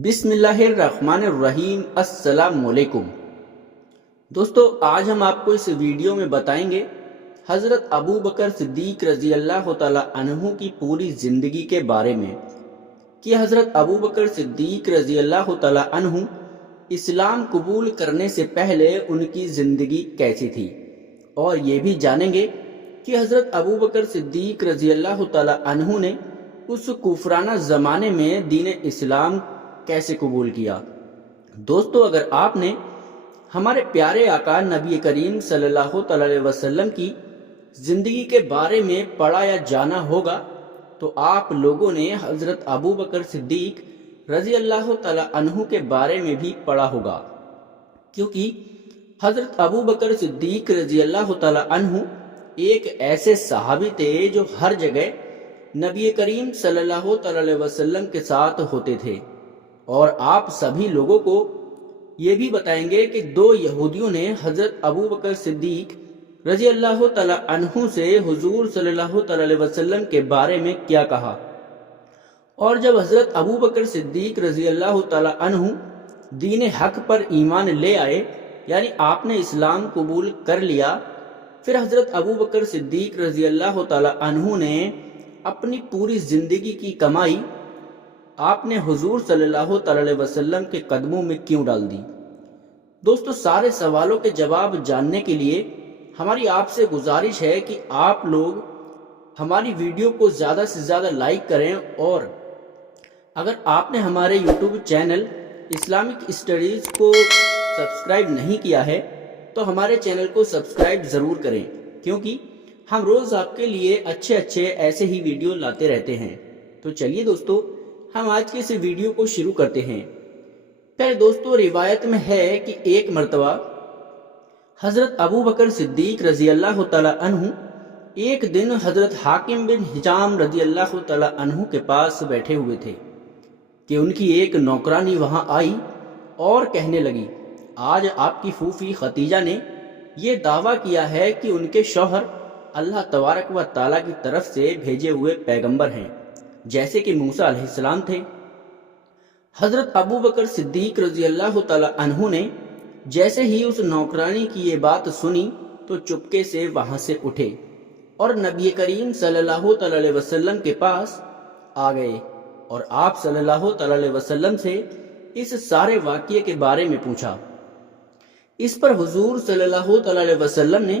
بسم اللہ الرحمن الرحیم۔ السلام علیکم دوستو، آج ہم آپ کو اس ویڈیو میں بتائیں گے حضرت ابو بکر صدیق رضی اللہ تعالی عنہ کی پوری زندگی کے بارے میں کہ حضرت ابو بکر صدیق رضی اللہ تعالی عنہ اسلام قبول کرنے سے پہلے ان کی زندگی کیسی تھی، اور یہ بھی جانیں گے کہ حضرت ابو بکر صدیق رضی اللہ تعالی عنہ نے اس کفرانہ زمانے میں دین اسلام کیسے قبول کیا۔ دوستو، اگر آپ نے ہمارے پیارے آقا نبی کریم صلی اللہ علیہ وسلم کی زندگی کے بارے میں پڑھا یا جانا ہوگا تو آپ لوگوں نے حضرت ابو بکر صدیق رضی اللہ تعالی عنہ کے بارے میں بھی پڑھا ہوگا، کیونکہ حضرت ابو بکر صدیق رضی اللہ تعالی عنہ ایک ایسے صحابی تھے جو ہر جگہ نبی کریم صلی اللہ علیہ وسلم کے ساتھ ہوتے تھے، اور آپ سبھی لوگوں کو یہ بھی بتائیں گے کہ دو یہودیوں نے حضرت ابو بکر صدیق رضی اللہ تعالی عنہ سے حضور صلی اللہ علیہ وسلم کے بارے میں کیا کہا، اور جب حضرت ابو بکر صدیق رضی اللہ تعالی عنہ دین حق پر ایمان لے آئے، یعنی آپ نے اسلام قبول کر لیا، پھر حضرت ابو بکر صدیق رضی اللہ تعالی عنہ نے اپنی پوری زندگی کی کمائی آپ نے حضور صلی اللہ علیہ وسلم کے قدموں میں کیوں ڈال دی۔ دوستو، سارے سوالوں کے جواب جاننے کے لیے ہماری آپ سے گزارش ہے کہ آپ لوگ ہماری ویڈیو کو زیادہ سے زیادہ لائک کریں، اور اگر آپ نے ہمارے یوٹیوب چینل اسلامک اسٹڈیز کو سبسکرائب نہیں کیا ہے تو ہمارے چینل کو سبسکرائب ضرور کریں، کیونکہ ہم روز آپ کے لیے اچھے ایسے ہی ویڈیو لاتے رہتے ہیں۔ تو چلیے دوستو، ہم آج کے اس ویڈیو کو شروع کرتے ہیں۔ پہلے دوستو، روایت میں ہے کہ ایک مرتبہ حضرت ابو بکر صدیق رضی اللہ تعالی عنہ ایک دن حضرت حاکم بن حجام رضی اللہ تعالی عنہ کے پاس بیٹھے ہوئے تھے کہ ان کی ایک نوکرانی وہاں آئی اور کہنے لگی، آج آپ کی پھوپھی ختیجہ نے یہ دعویٰ کیا ہے کہ ان کے شوہر اللہ تبارک و تعالیٰ کی طرف سے بھیجے ہوئے پیغمبر ہیں، جیسے کہ موسیٰ علیہ السلام تھے۔ حضرت ابو بکر صدیق رضی اللہ تعالی عنہ نے جیسے ہی اس نوکرانی کی یہ بات سنی تو چپکے سے وہاں سے اٹھے اور نبی کریم صلی اللہ علیہ وسلم کے پاس آ گئے، اور آپ صلی اللہ علیہ وسلم سے اس سارے واقعے کے بارے میں پوچھا۔ اس پر حضور صلی اللہ علیہ وسلم نے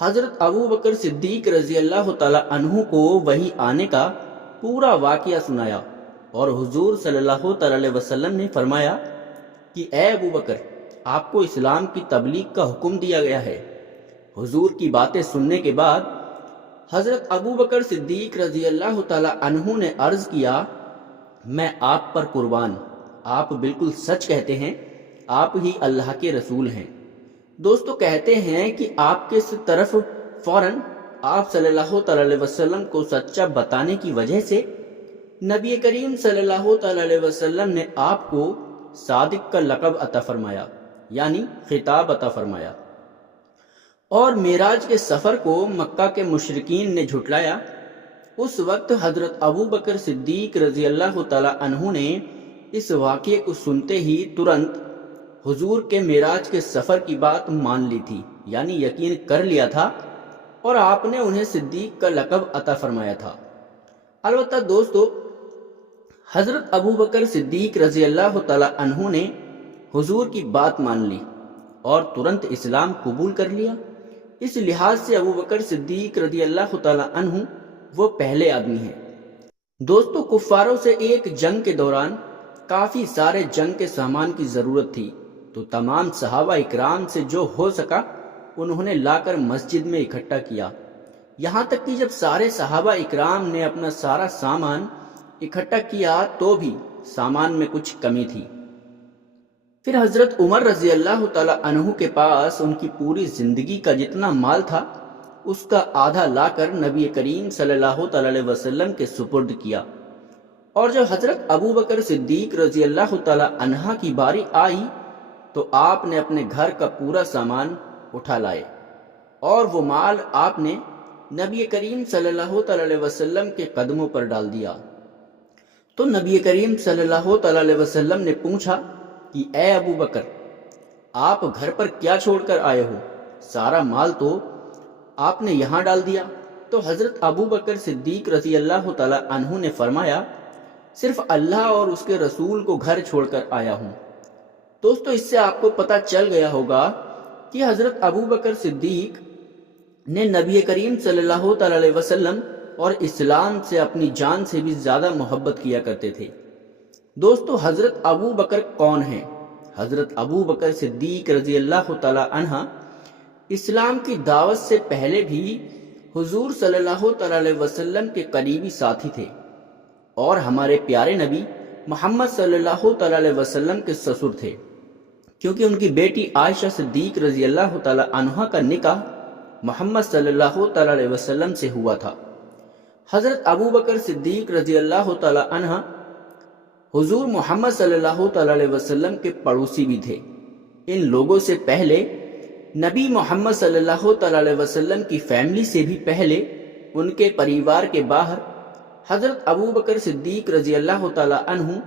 حضرت ابو بکر صدیق رضی اللہ تعالی عنہ کو وحی آنے کا پورا واقعہ سنایا، اور حضور صلی اللہ علیہ وسلم نے فرمایا کہ اے ابو بکر، آپ کو اسلام کی تبلیغ کا حکم دیا گیا ہے۔ حضور کی باتیں سننے کے بعد حضرت ابو بکر صدیق رضی اللہ تعالی عنہ نے عرض کیا، میں آپ پر قربان، آپ بالکل سچ کہتے ہیں، آپ ہی اللہ کے رسول ہیں۔ دوستو، کہتے ہیں کہ آپ کے طرف فوراً آپ صلی اللہ علیہ وسلم کو سچا بتانے کی وجہ سے نبی کریم صلی اللہ علیہ وسلم نے آپ کو صادق کا لقب عطا فرمایا، یعنی خطاب عطا فرمایا، اور معراج کے سفر کو مکہ کے مشرکین نے جھٹلایا۔ اس وقت حضرت ابو بکر صدیق رضی اللہ تعالی عنہ نے اس واقعے کو سنتے ہی ترنت حضور کے معراج کے سفر کی بات مان لی تھی، یعنی یقین کر لیا تھا، اور آپ نے انہیں صدیق کا لقب عطا فرمایا تھا۔ البتہ دوستو، حضرت ابو بکر صدیق رضی اللہ تعالی عنہ نے حضور کی بات مان لی اور ترنت اسلام قبول کر لیا۔ اس لحاظ سے ابو بکر صدیق رضی اللہ تعالی عنہ وہ پہلے آدمی ہیں۔ دوستو، کفاروں سے ایک جنگ کے دوران کافی سارے جنگ کے سامان کی ضرورت تھی، تو تمام صحابہ اکرام سے جو ہو سکا انہوں نے لا کر مسجد میں اکٹھا کیا، یہاں تک کہ جب سارے صحابہ اکرام نے اپنا سارا سامان اکٹھا کیا تو بھی سامان میں کچھ کمی تھی۔ پھر حضرت عمر رضی اللہ تعالی عنہ کے پاس ان کی پوری زندگی کا جتنا مال تھا اس کا آدھا لا کر نبی کریم صلی اللہ علیہ وسلم کے سپرد کیا، اور جب حضرت ابو بکر صدیق رضی اللہ تعالی عنہ کی باری آئی تو آپ نے اپنے گھر کا پورا سامان اٹھا لائے، اور وہ مال آپ نے نبی کریم صلی اللہ علیہ وسلم کے قدموں پر ڈال دیا۔ تو نبی کریم صلی اللہ تعالی علیہ وسلم نے پوچھا کہ اے ابو بکر، آپ گھر پر کیا چھوڑ کر آئے ہو؟ سارا مال تو آپ نے یہاں ڈال دیا۔ تو حضرت ابو بکر صدیق رضی اللہ تعالی عنہ نے فرمایا، صرف اللہ اور اس کے رسول کو گھر چھوڑ کر آیا ہوں۔ دوستو، اس سے آپ کو پتہ چل گیا ہوگا کہ حضرت ابو بکر صدیق نے نبی کریم صلی اللہ تعالی علیہ وسلم اور اسلام سے اپنی جان سے بھی زیادہ محبت کیا کرتے تھے۔ دوستو، حضرت ابو بکر کون ہیں؟ حضرت ابو بکر صدیق رضی اللہ تعالی عنہ اسلام کی دعوت سے پہلے بھی حضور صلی اللہ تعالی علیہ وسلم کے قریبی ساتھی تھے اور ہمارے پیارے نبی محمد صلی اللہ تعالی علیہ وسلم کے سسر تھے، کیونکہ ان کی بیٹی عائشہ صدیق رضی اللہ تعالی عنہ کا نکاح محمد صلی اللہ تعالی علیہ وسلم سے ہوا تھا۔ حضرت ابو بکر صدیق رضی اللہ تعالی عنہ حضور محمد صلی اللہ تعالی علیہ وسلم کے پڑوسی بھی تھے۔ ان لوگوں سے پہلے نبی محمد صلی اللہ تعالی علیہ وسلم کی فیملی سے بھی پہلے ان کے پریوار کے باہر حضرت ابو بکر صدیق رضی اللہ تعالی عنہ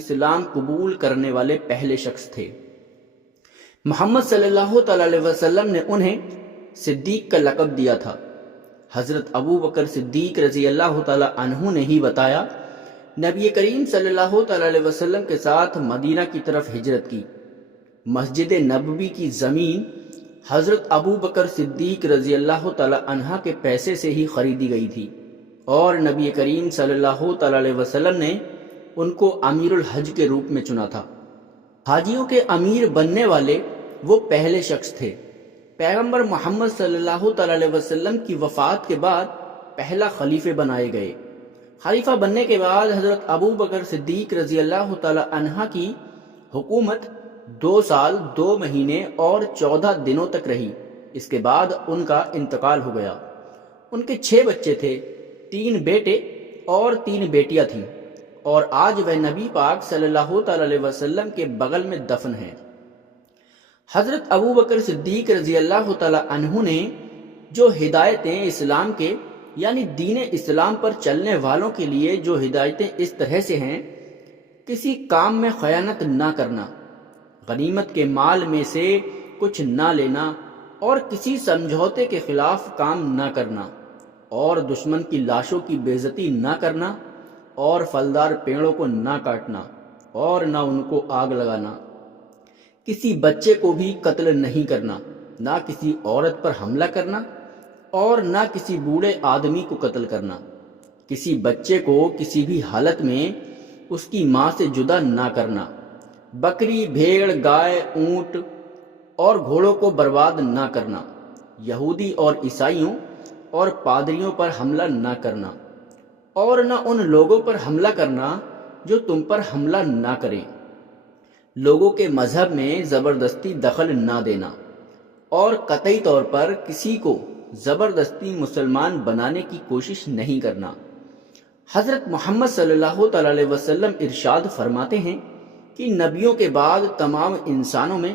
اسلام قبول کرنے والے پہلے شخص تھے۔ محمد صلی اللہ تعالی علیہ وسلم نے انہیں صدیق کا لقب دیا تھا۔ حضرت ابو بکر صدیق رضی اللہ تعالی عنہ نے ہی بتایا، نبی کریم صلی اللہ تعالی علیہ وسلم کے ساتھ مدینہ کی طرف ہجرت کی۔ مسجد نبوی کی زمین حضرت ابو بکر صدیق رضی اللہ تعالی عنہ کے پیسے سے ہی خریدی گئی تھی اور نبی کریم صلی اللہ تعالی علیہ وسلم نے ان کو امیر الحج کے روپ میں چنا تھا۔ حاجیوں کے امیر بننے والے وہ پہلے شخص تھے۔ پیغمبر محمد صلی اللہ تعالی علیہ وسلم کی وفات کے بعد پہلا خلیفہ بنائے گئے۔ خلیفہ بننے کے بعد حضرت ابو بکر صدیق رضی اللہ تعالی عنہ کی حکومت 2 سال 2 مہینے اور 14 دنوں تک رہی۔ اس کے بعد ان کا انتقال ہو گیا۔ ان کے 6 بچے تھے، 3 بیٹے اور 3 بیٹیاں تھیں، اور آج وہ نبی پاک صلی اللہ تعالی علیہ وسلم کے بغل میں دفن ہیں۔ حضرت ابو بکر صدیق رضی اللہ تعالی عنہ نے جو ہدایتیں اسلام کے یعنی دین اسلام پر چلنے والوں کے لیے جو ہدایتیں اس طرح سے ہیں، کسی کام میں خیانت نہ کرنا، غنیمت کے مال میں سے کچھ نہ لینا اور کسی سمجھوتے کے خلاف کام نہ کرنا، اور دشمن کی لاشوں کی بے عزتی نہ کرنا، اور پھلدار پیڑوں کو نہ کاٹنا اور نہ ان کو آگ لگانا، کسی بچے کو بھی قتل نہیں کرنا، نہ کسی عورت پر حملہ کرنا اور نہ کسی بوڑھے آدمی کو قتل کرنا، کسی بچے کو کسی بھی حالت میں اس کی ماں سے جدا نہ کرنا، بکری، بھیڑ، گائے، اونٹ اور گھوڑوں کو برباد نہ کرنا، یہودی اور عیسائیوں اور پادریوں پر حملہ نہ کرنا، اور نہ ان لوگوں پر حملہ کرنا جو تم پر حملہ نہ کریں، لوگوں کے مذہب میں زبردستی دخل نہ دینا، اور قطعی طور پر کسی کو زبردستی مسلمان بنانے کی کوشش نہیں کرنا۔ حضرت محمد صلی اللہ تعالی علیہ وسلم ارشاد فرماتے ہیں کہ نبیوں کے بعد تمام انسانوں میں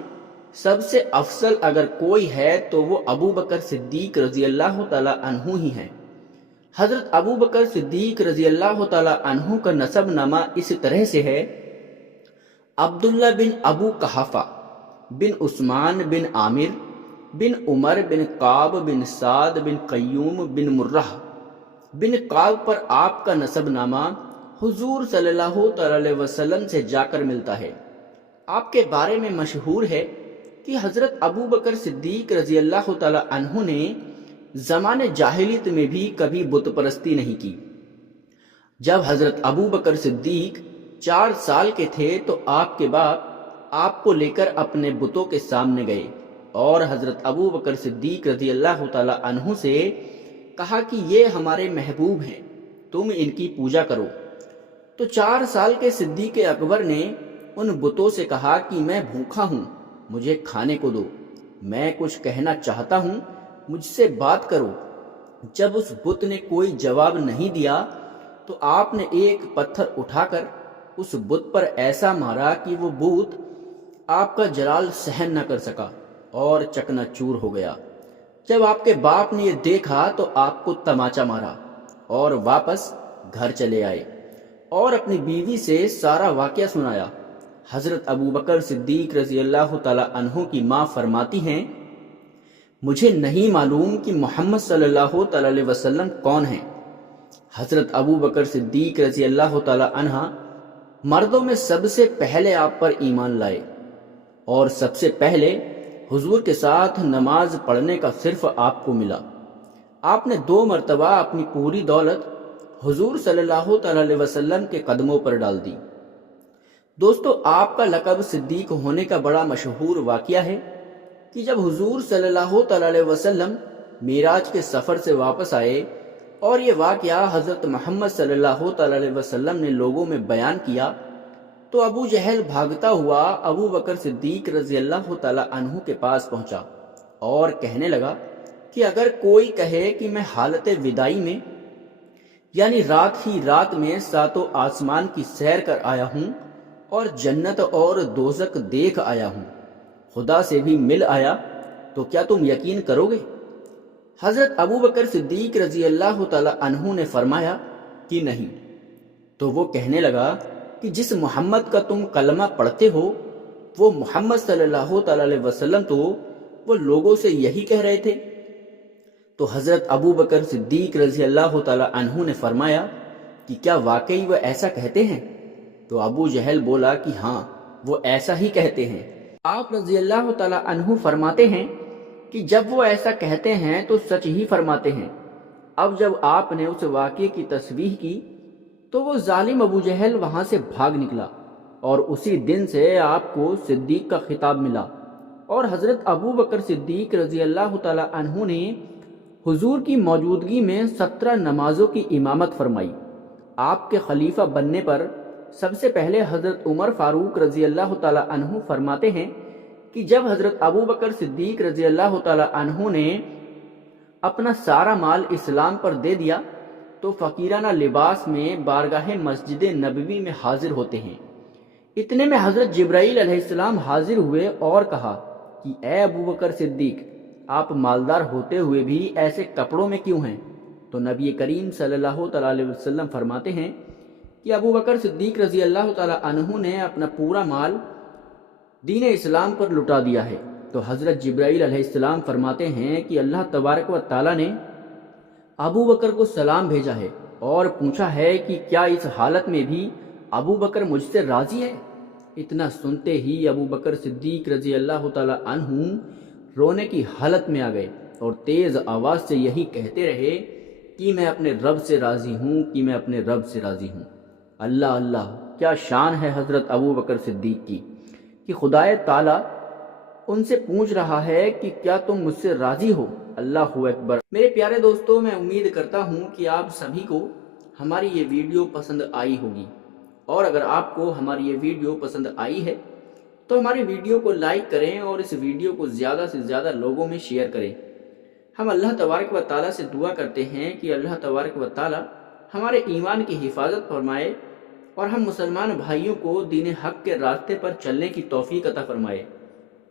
سب سے افضل اگر کوئی ہے تو وہ ابو بکر صدیق رضی اللہ تعالی عنہ ہی ہیں۔ حضرت ابو بکر صدیق رضی اللہ تعالی عنہ کا نسب نامہ اس طرح سے ہے: عبداللہ بن ابو قحافہ بن عثمان بن عامر بن عمر بن کعب بن سعد بن قیوم بن مرہ بن کعب پر آپ کا نسب نامہ حضور صلی اللہ تعالی علیہ وسلم سے جا کر ملتا ہے۔ آپ کے بارے میں مشہور ہے کہ حضرت ابو بکر صدیق رضی اللہ تعالی عنہ نے زمانے جاہلیت میں بھی کبھی بت پرستی نہیں کی۔ جب حضرت ابو بکر صدیق 4 سال کے تھے تو آپ کے باپ آپ کو لے کر اپنے بتوں کے سامنے گئے اور حضرت ابو بکر صدیق رضی اللہ تعالی عنہ سے کہا کہ یہ ہمارے محبوب ہیں، تم ان کی پوجا کرو۔ تو 4 سال کے صدیق اکبر نے ان بتوں سے کہا کہ میں بھوکا ہوں، مجھے کھانے کو دو، میں کچھ کہنا چاہتا ہوں، مجھ سے بات کرو۔ جب اس بت نے کوئی جواب نہیں دیا تو آپ نے ایک پتھر اٹھا کر اس بت پر ایسا مارا کہ وہ بت آپ کا جلال سہن نہ کر سکا اور چکنا چور ہو گیا۔ جب آپ کے باپ نے یہ دیکھا تو آپ کو تماچا مارا اور واپس گھر چلے آئے اور اپنی بیوی سے سارا واقعہ سنایا۔ حضرت ابو بکر صدیق رضی اللہ تعالی عنہ کی ماں فرماتی ہیں، مجھے نہیں معلوم کہ محمد صلی اللہ تعالی علیہ وسلم کون ہیں۔ حضرت ابو بکر صدیق رضی اللہ تعالی عنہ مردوں میں سب سے پہلے آپ پر ایمان لائے، اور سب سے پہلے حضور کے ساتھ نماز پڑھنے کا صرف آپ کو ملا۔ آپ نے 2 مرتبہ اپنی پوری دولت حضور صلی اللہ تعالی علیہ وسلم کے قدموں پر ڈال دی۔ دوستو، آپ کا لقب صدیق ہونے کا بڑا مشہور واقعہ ہے کہ جب حضور صلی اللہ تعالی علیہ وسلم معراج کے سفر سے واپس آئے اور یہ واقعہ حضرت محمد صلی اللہ تعالی علیہ وسلم نے لوگوں میں بیان کیا، تو ابو جہل بھاگتا ہوا ابو بکر صدیق رضی اللہ تعالی عنہ کے پاس پہنچا اور کہنے لگا کہ اگر کوئی کہے کہ میں حالت وداعی میں یعنی رات ہی رات میں 7 آسمان کی سیر کر آیا ہوں اور جنت اور دوزخ دیکھ آیا ہوں، خدا سے بھی مل آیا، تو کیا تم یقین کرو گے؟ حضرت ابو بکر صدیق رضی اللہ تعالی عنہ نے فرمایا کہ نہیں۔ تو وہ کہنے لگا کہ جس محمد کا تم کلمہ پڑھتے ہو وہ محمد صلی اللہ تعالی علیہ وسلم تو وہ لوگوں سے یہی کہہ رہے تھے۔ تو حضرت ابو بکر صدیق رضی اللہ تعالی عنہ نے فرمایا کہ کیا واقعی وہ ایسا کہتے ہیں؟ تو ابو جہل بولا کہ ہاں، وہ ایسا ہی کہتے ہیں۔ آپ رضی اللہ تعالی عنہ فرماتے ہیں کہ جب وہ ایسا کہتے ہیں تو سچ ہی فرماتے ہیں۔ اب جب آپ نے اس واقعے کی تصریح کی تو وہ ظالم ابو جہل وہاں سے بھاگ نکلا، اور اسی دن سے آپ کو صدیق کا خطاب ملا، اور حضرت ابو بکر صدیق رضی اللہ تعالی عنہ نے حضور کی موجودگی میں 17 نمازوں کی امامت فرمائی۔ آپ کے خلیفہ بننے پر سب سے پہلے حضرت عمر فاروق رضی اللہ تعالی عنہ فرماتے ہیں کہ جب حضرت ابو بکر صدیق رضی اللہ تعالی عنہ نے اپنا سارا مال اسلام پر دے دیا تو فقیرانہ لباس میں بارگاہ مسجد نبوی میں حاضر ہوتے ہیں۔ اتنے میں حضرت جبرائیل علیہ السلام حاضر ہوئے اور کہا کہ اے ابو بکر صدیق، آپ مالدار ہوتے ہوئے بھی ایسے کپڑوں میں کیوں ہیں؟ تو نبی کریم صلی اللہ تعالی علیہ وسلم فرماتے ہیں کہ ابو بکر صدیق رضی اللہ تعالی عنہ نے اپنا پورا مال دین اسلام پر لٹا دیا ہے۔ تو حضرت جبرائیل علیہ السلام فرماتے ہیں کہ اللہ تبارک و تعالی نے ابو بکر کو سلام بھیجا ہے اور پوچھا ہے کہ کیا اس حالت میں بھی ابو بکر مجھ سے راضی ہے؟ اتنا سنتے ہی ابو بکر صدیق رضی اللہ تعالی عنہ رونے کی حالت میں آ گئے اور تیز آواز سے یہی کہتے رہے کہ میں اپنے رب سے راضی ہوں، کہ میں اپنے رب سے راضی ہوں۔ اللہ اللہ، کیا شان ہے حضرت ابو بکر صدیق کی کہ خدائے تعالی ان سے پوچھ رہا ہے کہ کیا تم مجھ سے راضی ہو؟ اللہ اکبر۔ میرے پیارے دوستو، میں امید کرتا ہوں کہ آپ سبھی کو ہماری یہ ویڈیو پسند آئی ہوگی، اور اگر آپ کو ہماری یہ ویڈیو پسند آئی ہے تو ہماری ویڈیو کو لائک کریں اور اس ویڈیو کو زیادہ سے زیادہ لوگوں میں شیئر کریں۔ ہم اللہ تبارک و تعالیٰ سے دعا کرتے ہیں کہ اللہ تبارک و تعالیٰ ہمارے ایمان کی حفاظت فرمائے اور ہم مسلمان بھائیوں کو دین حق کے راستے پر چلنے کی توفیق عطا فرمائے،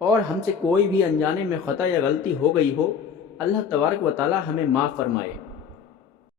اور ہم سے کوئی بھی انجانے میں خطا یا غلطی ہو گئی ہو، اللہ تبارک و تعالیٰ ہمیں معاف فرمائے۔